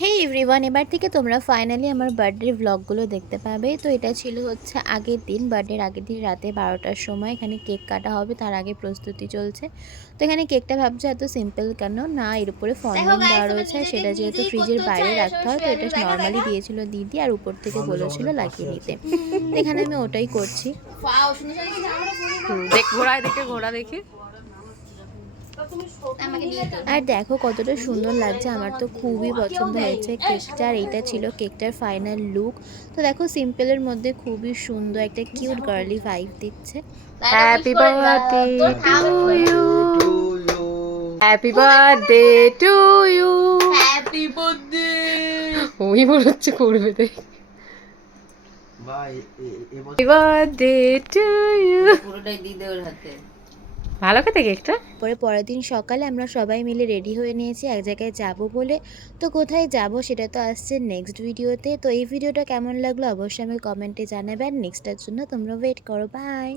হে everyone, এবার থেকে তোমরা ফাইনালি আমার বার্থডে ব্লগগুলো দেখতে পাবে। তো এটা ছিল হচ্ছে আগের দিন, বার্থডের আগের দিন রাতে 12টার সময় এখানে কেক কাটা হবে, তার আগে প্রস্তুতি চলছে। তো এখানে কেকটা ভাবছে এত সিম্পল কেন, না এর উপরে ফন্ডিং দেওয়া রয়েছে, আর সেটা যেহেতু ফ্রিজের বাইরে রাখতে হয় তো এটা নর্মালি দিয়েছিল দিদি, আর উপর থেকে বলেছিল লাগিয়ে নিতে। তো এখানে আমি ওটাই করছি। দেখ ঘোড়ায় দেখে ঘোড়া দেখে আর দেখো কতটা সুন্দর লাগছে, আমার তো খুবই পছন্দ হয়েছে কেকটা। আর এইটা ছিল কেকটার ফাইনাল লুক। তো দেখো সিম্পলের মধ্যে খুবই সুন্দর একটা কিউট গার্লি ভাইব দিচ্ছে। Happy birthday to you, happy birthday to you, happy birthday. ওই মনে হচ্ছে করবে দেখ। ভাই হ্যাপি বার্থডে টু ইউ। পুরোটাই দিয়ে দে ওর হাতে। ভালো খেতে কেকটা। পরের দিন সকালে আমরা সবাই মিলে রেডি হয়ে নিয়েছি এক জায়গায় যাব বলে। তো কোথায় যাব সেটা তো আসছে নেক্সট ভিডিওতে। তো এই ভিডিওটা কেমন লাগলো অবশ্যই আমি কমেন্টে জানাবেন। নেক্সটের জন্য তোমরা ওয়েট করো। বাই।